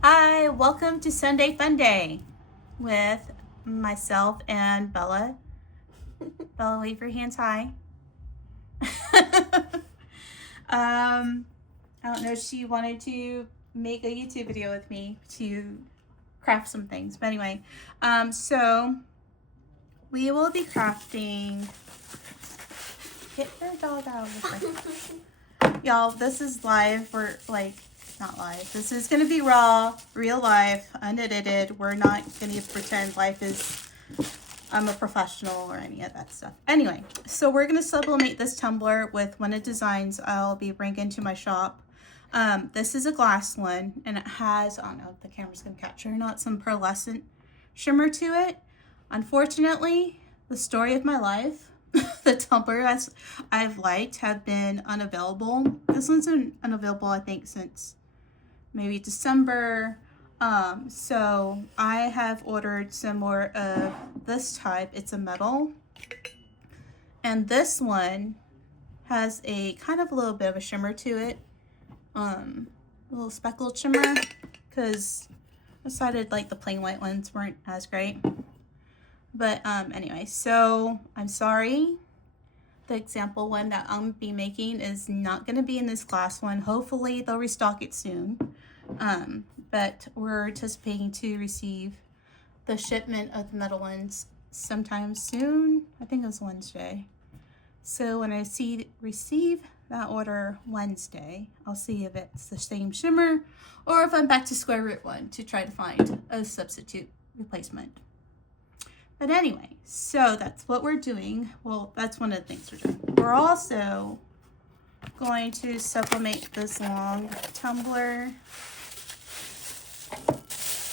Hi, welcome to Sunday Funday with myself and Bella. Bella, wave your hands high. I don't know if she wanted to make a YouTube video with me to craft some things, but anyway, so we will be crafting. Get your dog out of the way. Y'all, this is live. We're like, not live. This is going to be raw, real life, unedited. We're not going to pretend life is, I'm a professional or any of that stuff. Anyway, so we're going to sublimate this tumbler with one of the designs I'll be bringing to my shop. This is a glass one, and it has, I don't know if the camera's going to capture or not, some pearlescent shimmer to it. Unfortunately, the story of my life, the tumblers I've liked have been unavailable. This one's been unavailable, I think, since maybe December. So I have ordered some more of this type. It's a metal. And this one has a kind of a little bit of a shimmer to it. A little speckled shimmer, because I decided like the plain white ones weren't as great. But anyway, so I'm sorry. The example one that I'm be making is not going to be in this glass one. Hopefully they'll restock it soon. But we're anticipating to receive the shipment of the metal ones sometime soon. I think it was Wednesday. So when I receive that order Wednesday, I'll see if it's the same shimmer or if I'm back to square root one to try to find a substitute replacement. But anyway, so that's what we're doing. Well, that's one of the things we're doing. We're also going to sublimate this long tumbler.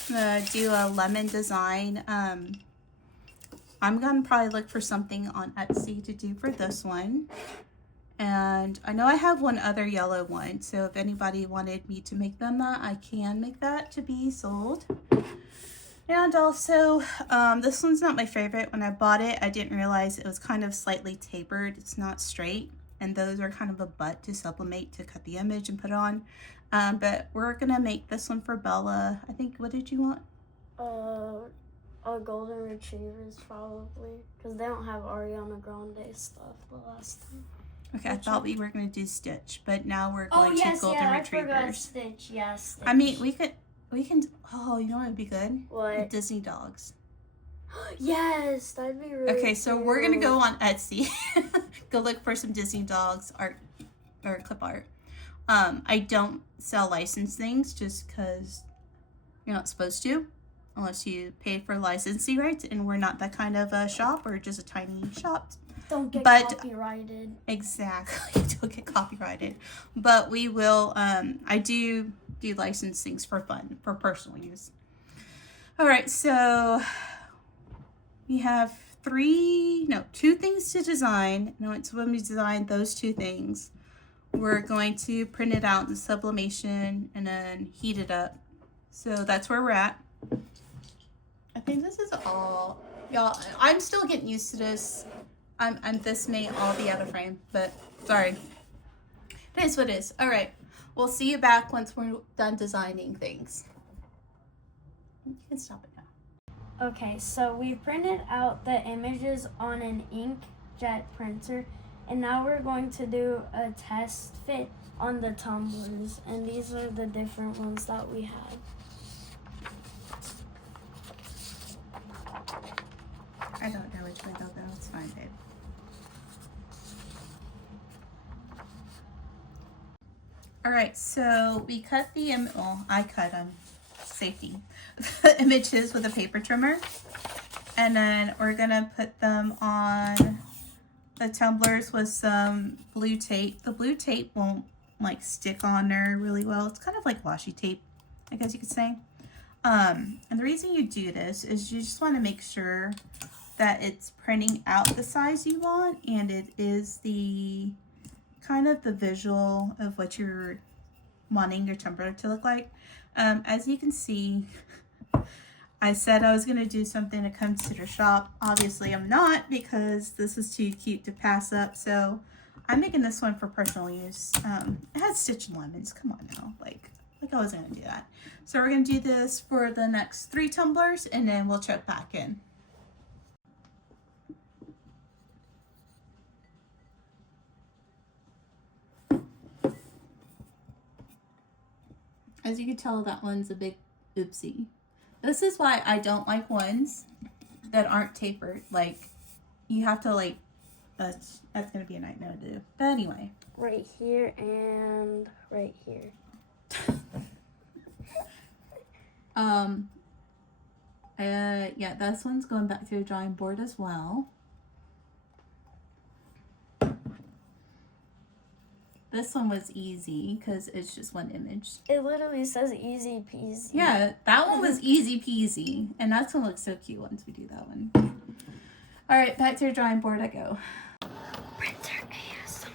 I'm gonna do a lemon design. I'm gonna probably look for something on Etsy to do for this one. And I know I have one other yellow one, so if anybody wanted me to make them that, I can make that to be sold. And also, this one's not my favorite. When I bought it, I didn't realize it was kind of slightly tapered. It's not straight. And those are kind of a butt to sublimate, to cut the image and put on. But we're going to make this one for Bella. I think, what did you want? A golden retrievers probably. Because they don't have Ariana Grande stuff the last time. Okay, I thought we were going to do Stitch. But now we're going to golden retrievers. I forgot Stitch. Yeah, Stitch. I mean, we can, oh, you know what would be good? What? Disney dogs. Yes, that'd be really Okay, so we're gonna go on Etsy, go look for some Disney dogs art or clip art. I don't sell licensed things just because you're not supposed to, unless you pay for licensing rights, and we're not that kind of a shop. We're just a tiny shop. Don't get copyrighted. Exactly, don't get copyrighted. But we will. I do license things for fun, for personal use. All right, so we have two things to design. And when we design those two things, we're going to print it out in sublimation and then heat it up. So that's where we're at. I think this is all, y'all. I'm still getting used to this. I'm this may all be out of frame, but sorry. It is what it is. All right, we'll see you back once we're done designing things. You can stop it now. Okay, so we printed out the images on an inkjet printer, and now we're going to do a test fit on the tumblers, and these are the different ones that we had. I don't know which way they'll go. It's fine, babe. All right, so we cut I cut them, safety, the images with a paper trimmer. And then we're gonna put them on the tumblers with some blue tape. The blue tape won't like stick on there really well. It's kind of like washi tape, I guess you could say. And the reason you do this is you just want to make sure that it's printing out the size you want, and it is the kind of the visual of what you're wanting your tumbler to look like. As you can see, I said I was going to do something to come to the shop. Obviously I'm not, because this is too cute to pass up. So I'm making this one for personal use. It has Stitch and lemons. Come on now. Like like I wasn't gonna do that. So we're gonna do this for the next 3 tumblers and then we'll check back in. As you can tell, that one's a big oopsie. This is why I don't like ones that aren't tapered. Like, you have to like, that's gonna be a nightmare to do. But anyway. Right here and right here. Yeah, this one's going back to the drawing board as well. This one was easy because it's just one image. It literally says easy peasy. Yeah, that one was easy peasy. And that's gonna look so cute once we do that one. All right, back to the drawing board I go. Printer ASMR.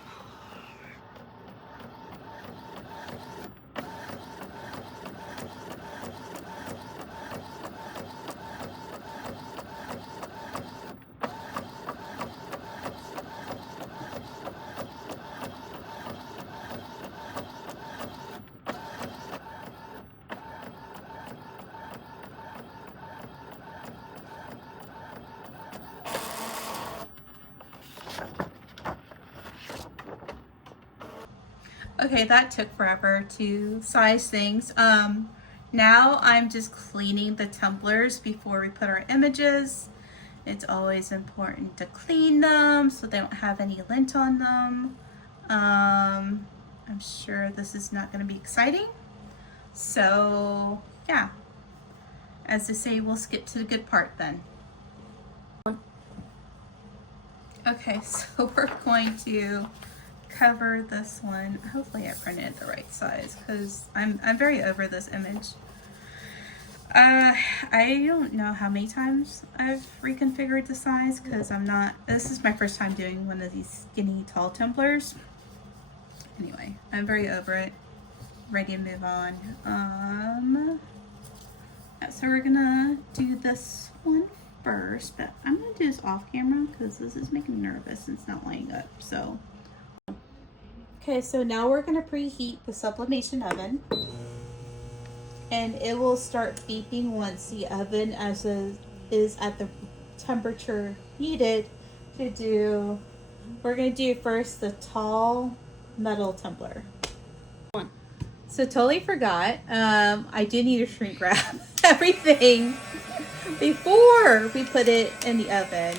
Okay, that took forever to size things. Now I'm just cleaning the tumblers before we put our images. It's always important to clean them so they don't have any lint on them. I'm sure this is not going to be exciting. So, yeah. As they say, we'll skip to the good part then. Okay, so we're going to cover this one. Hopefully I printed it the right size because I'm very over this image. I don't know how many times I've reconfigured the size because this is my first time doing one of these skinny tall tumblers. Anyway, I'm very over it. Ready to move on. Yeah, so we're gonna do this one first, but I'm gonna do this off camera because this is making me nervous and it's not lining up. So okay, so now we're going to preheat the sublimation oven, and it will start beeping once the oven is at the temperature needed to do. We're going to do first the tall metal tumbler. So totally forgot, I do need to shrink wrap everything before we put it in the oven.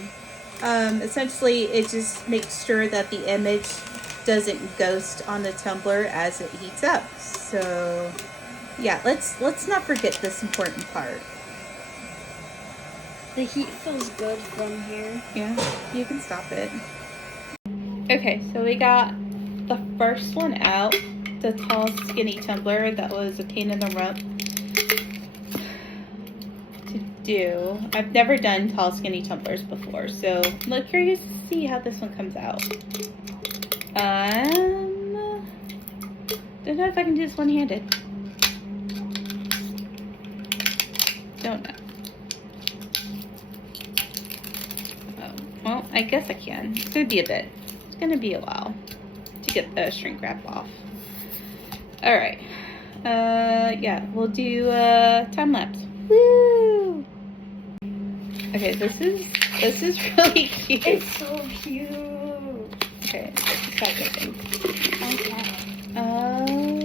Essentially, it just makes sure that the image doesn't ghost on the tumbler as it heats up. So yeah, let's not forget this important part. The heat feels good from here. Yeah, you can stop it. Okay, so we got the first one out, the tall skinny tumbler that was a pain in the rump to do. I've never done tall skinny tumblers before, so I'm curious to see how this one comes out. Don't know if I can do this one-handed. Don't know. Oh, well, I guess I can. It's gonna be a bit. It's gonna be a while to get the shrink wrap off. All right. Yeah, we'll do time lapse. Woo! Okay, this is really cute. It's so cute. Okay, let's stop getting. Okay. Oh.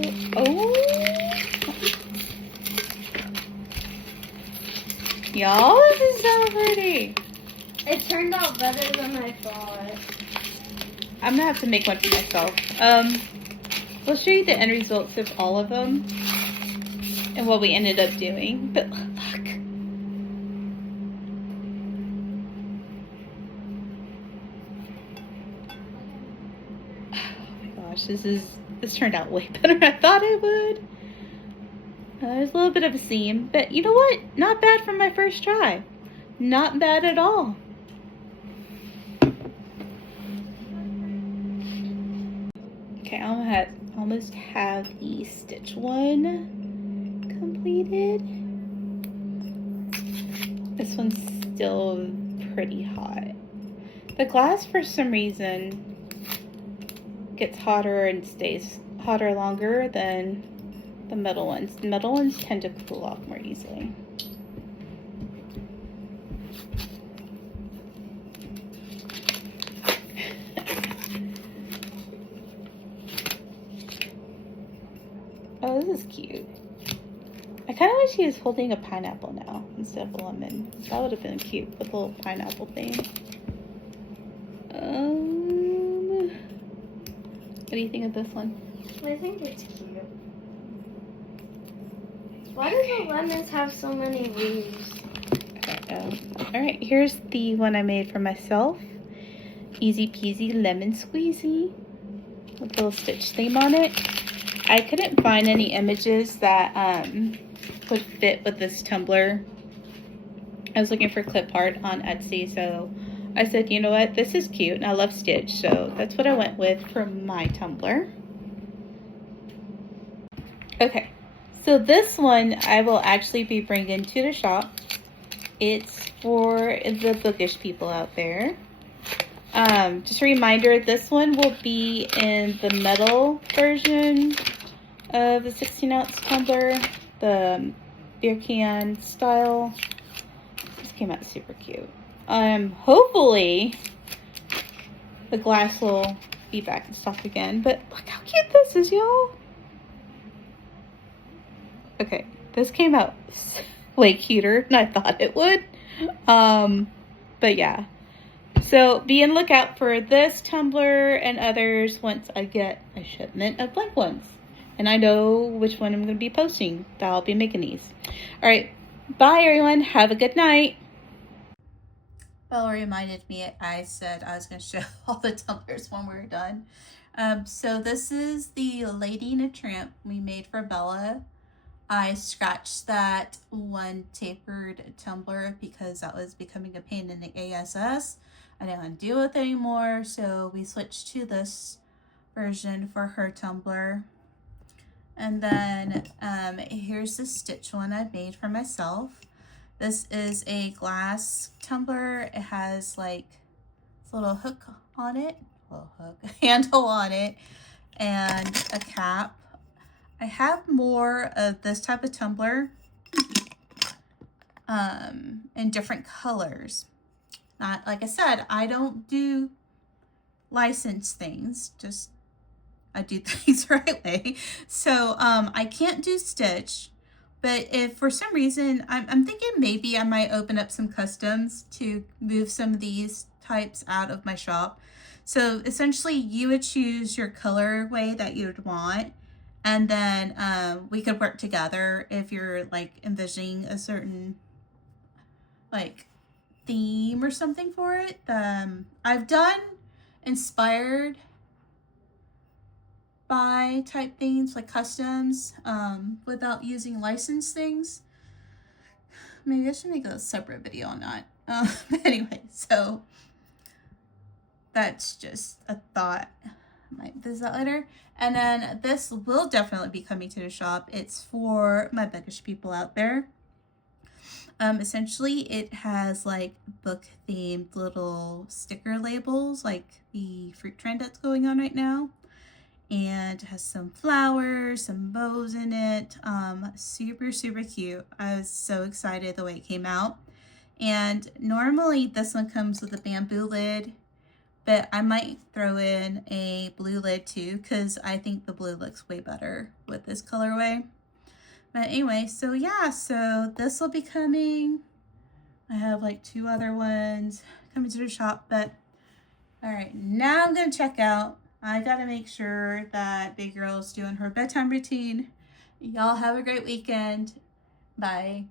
Y'all, this is so pretty. It turned out better than I thought. I'm gonna have to make one for myself. We'll show you the end results of all of them and what we ended up doing. But look. This turned out way better than I thought it would. There's a little bit of a seam, but you know what? Not bad for my first try. Not bad at all. Okay, I almost have the stitch one completed. This one's still pretty hot. The glass, for some reason, gets hotter and stays hotter longer than the metal ones. The metal ones tend to cool off more easily. Oh, this is cute. I kind of wish he was holding a pineapple now instead of a lemon. That would have been cute with the little pineapple thing. What do you think of this one? I think it's cute. Why do the lemons have so many leaves? I don't know. Alright, here's the one I made for myself. Easy peasy lemon squeezy. With a little stitch theme on it. I couldn't find any images that would fit with this tumbler. I was looking for clip art on Etsy, so I said, you know what, this is cute and I love Stitch, so that's what I went with for my tumbler. Okay, so this one I will actually be bringing to the shop. It's for the bookish people out there. Just a reminder, this one will be in the metal version of the 16-ounce tumbler, the beer can style. This came out super cute. Hopefully the glass will be back in stock again, but look how cute this is, y'all. Okay, this came out way cuter than I thought it would. But yeah. So be on the lookout for this tumbler and others once I get a shipment of blank ones. And I know which one I'm going to be posting that I'll be making these. Alright, bye everyone. Have a good night. Bella reminded me, I said I was going to show all the tumblers when we were done. So this is the Lady in a Tramp we made for Bella. I scratched that one tapered tumbler because that was becoming a pain in the ass. I didn't want to deal with it anymore, so we switched to this version for her tumbler. And then here's the Stitch one I made for myself. This is a glass tumbler. It has like this little hook on it, handle on it, and a cap. I have more of this type of tumbler in different colors. Not, like I said, I don't do licensed things, just I do things the right way. So I can't do Stitch, but if for some reason, I'm thinking maybe I might open up some customs to move some of these types out of my shop. So essentially you would choose your colorway that you would want, and then we could work together if you're like envisioning a certain like theme or something for it. I've done inspired by type things like customs without using licensed things. Maybe I should make a separate video on that. But anyway, so that's just a thought. I might visit that later. And then this will definitely be coming to the shop. It's for my bookish people out there. Essentially it has like book themed little sticker labels like the fruit trend that's going on right now, and it has some flowers, some bows in it. Super cute. I was so excited the way it came out. And normally this one comes with a bamboo lid, but I might throw in a blue lid too because I think the blue looks way better with this colorway. But anyway, so yeah, so this will be coming. I have like 2 other ones coming to the shop, but all right, now I'm gonna check out. I gotta make sure that big girl's doing her bedtime routine. Y'all have a great weekend. Bye.